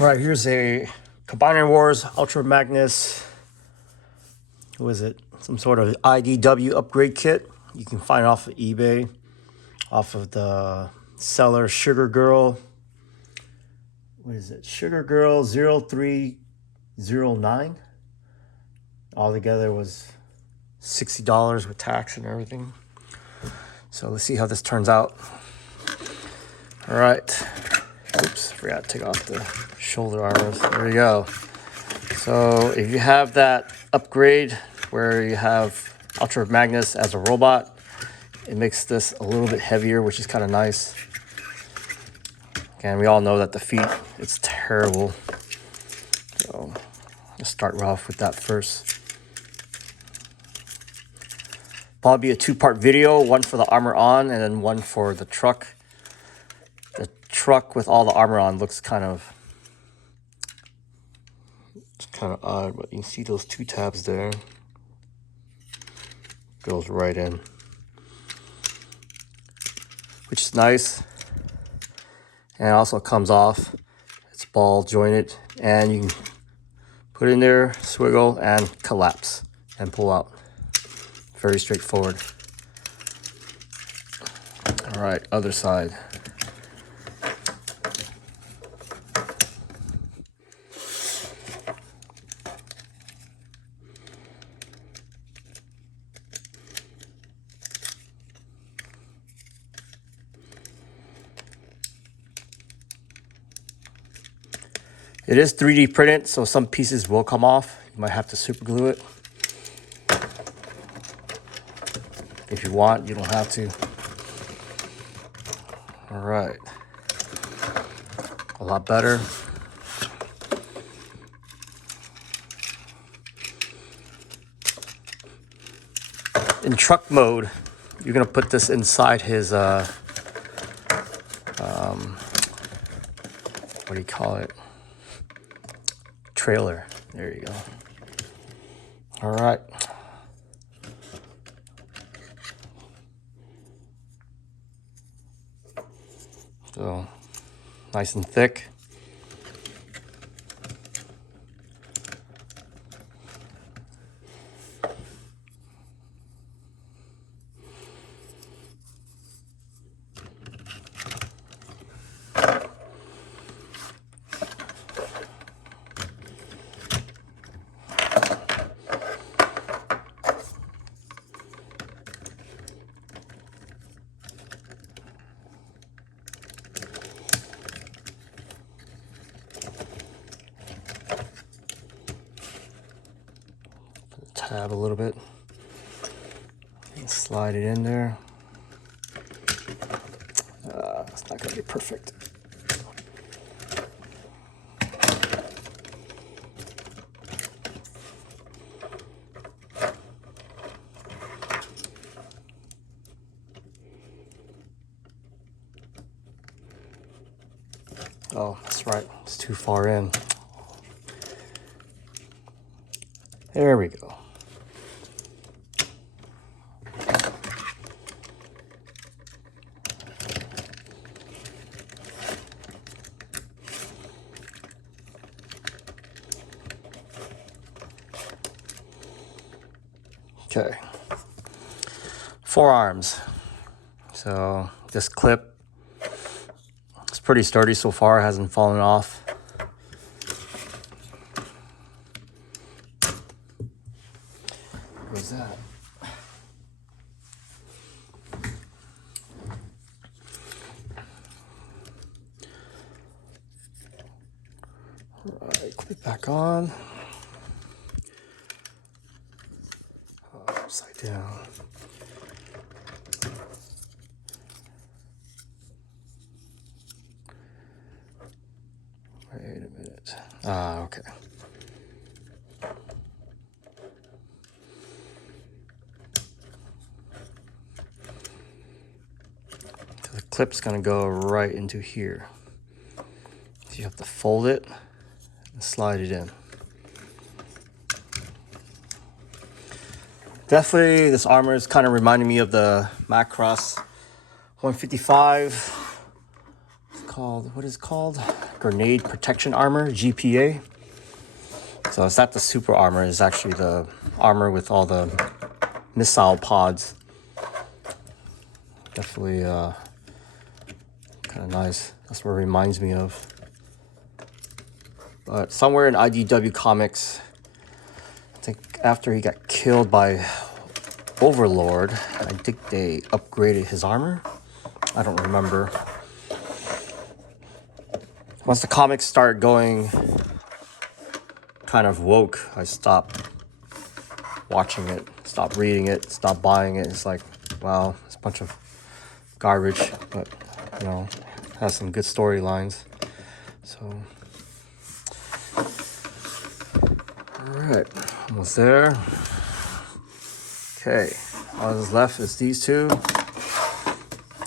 All right, here's a Combiner Wars Ultra Magnus. What is it? Some sort of IDW upgrade kit. You can find it off of eBay, off of the seller Sugar Girl. What is it? Sugar Girl 0309. Altogether was $60 with tax and everything. So let's see how this turns out. All right. Oops, forgot to take off the shoulder armors. There you go. So if you have that upgrade where you have Ultra Magnus as a robot, it makes this a little bit heavier, which is kind of nice. And we all know that the feet, it's terrible. So let's start off with that first. Probably a two-part video, one for the armor on and then one for the truck. The truck with all the armor on looks kind of odd, but you can see those two tabs there. Goes right in, which is nice. And it also comes off. It's ball jointed, and you can put it in there, swiggle, and collapse and pull out. Very straightforward. All right, other side. It is 3D printed, so some pieces will come off. You might have to super glue it. If you want, you don't have to. All right. A lot better. In truck mode, you're gonna put this inside his, what do you call it? Trailer. There you go. All right. So nice and thick. Tab a little bit and slide it in there. It's not gonna be perfect. Oh, that's right, it's too far in. There we go. Okay, forearms. So this clip is pretty sturdy so far, it hasn't fallen off. Where's that? All right, clip back on. Upside down. Wait a minute. Okay. So the clip's gonna go right into here. So you have to fold it and slide it in. Definitely, this armor is kind of reminding me of the Macross 155. called, what is it called? Grenade Protection Armor, GPA. So it's not the super armor, it's actually the armor with all the missile pods. Definitely kind of nice. That's what it reminds me of. But somewhere in IDW Comics, I think after he got killed by Overlord, I think they upgraded his armor. I don't remember. Once the comics start going kind of woke, I stopped watching it, stopped reading it, stopped buying it. It's like, wow, it's a bunch of garbage, but you know, it has some good storylines. So, all right, almost there. Okay, all that's left is these two.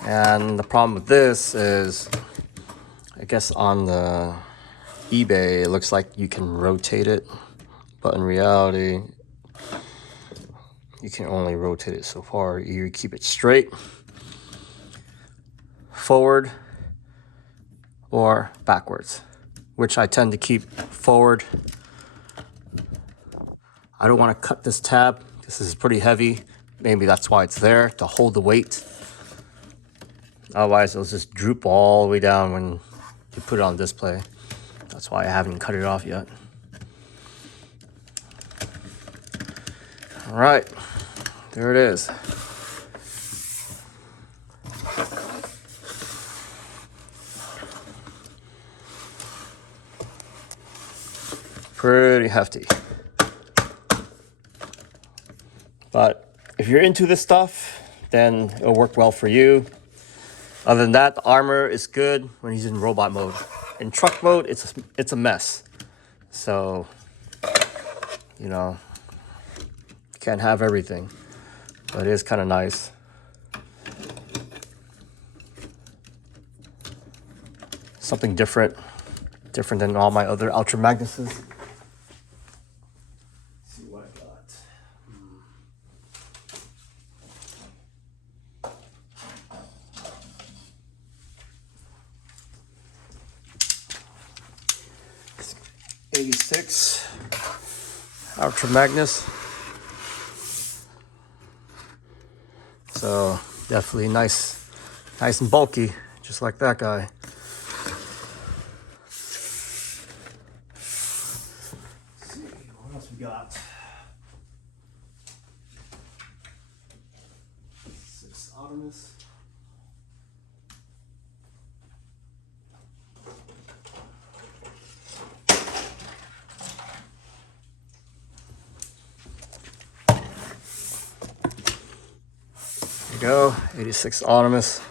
And the problem with this is, I guess on the eBay, it looks like you can rotate it, but in reality, you can only rotate it so far. You keep it straight, forward, or backwards, which I tend to keep forward. I don't want to cut this tab. This is pretty heavy. Maybe that's why it's there, to hold the weight. Otherwise, it'll just droop all the way down when you put it on display. That's why I haven't cut it off yet. All right, there it is. Pretty hefty. But if you're into this stuff, then it'll work well for you. Other than that, the armor is good when he's in robot mode. In truck mode, it's a mess. So, you know, you can't have everything. But it is kind of nice. Something different than all my other Ultra Magnuses. See what I got. '86 Ultra Magnus. So definitely nice and bulky, just like that guy. Let's see what else we got. 6 Optimus. There you go, 86 Optimus.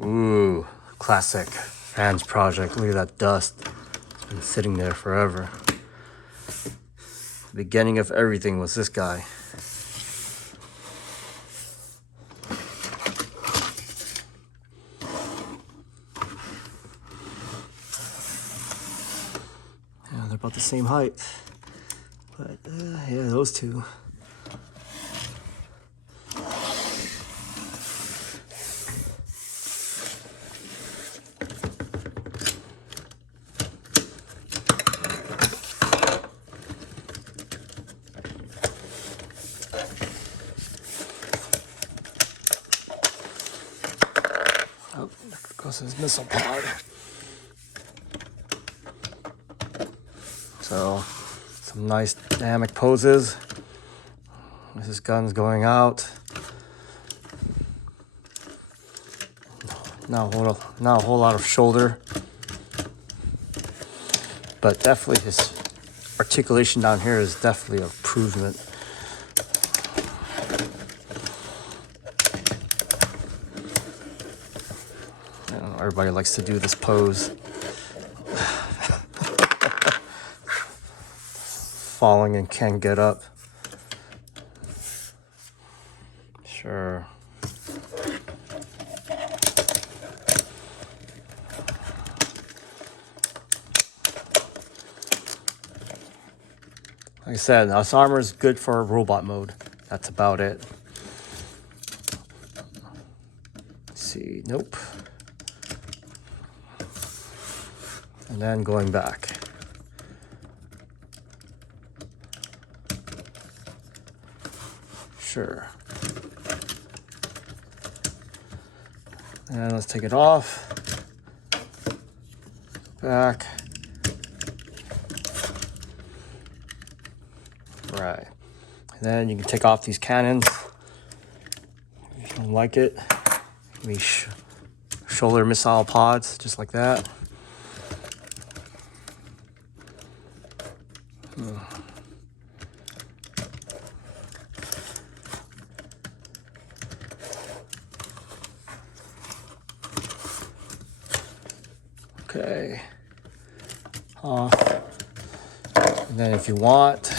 Ooh, classic fans project. Look at that dust. It's been sitting there forever. The beginning of everything was this guy. Yeah, they're about the same height. But yeah, those two. Oh, there goes his missile pod. So, some nice dynamic poses. His gun's going out. Not a whole lot of shoulder. But definitely his articulation down here is definitely an improvement. You know, everybody likes to do this pose. Falling and can't get up. Sure. Like I said, this armor is good for robot mode. That's about it. Let's see, nope. And then going back. Sure. And let's take it off. Back. Right. And then you can take off these cannons. If you don't like it, these shoulder missile pods, just like that. Okay. And then if you want,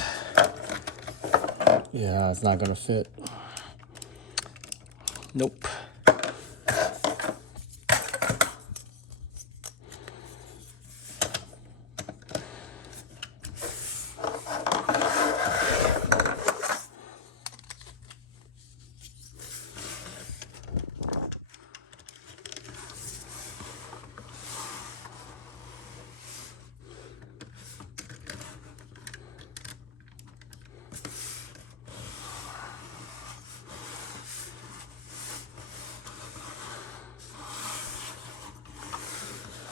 yeah, it's not gonna fit. Nope.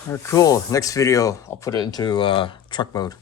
All right, cool. Next video, I'll put it into truck mode.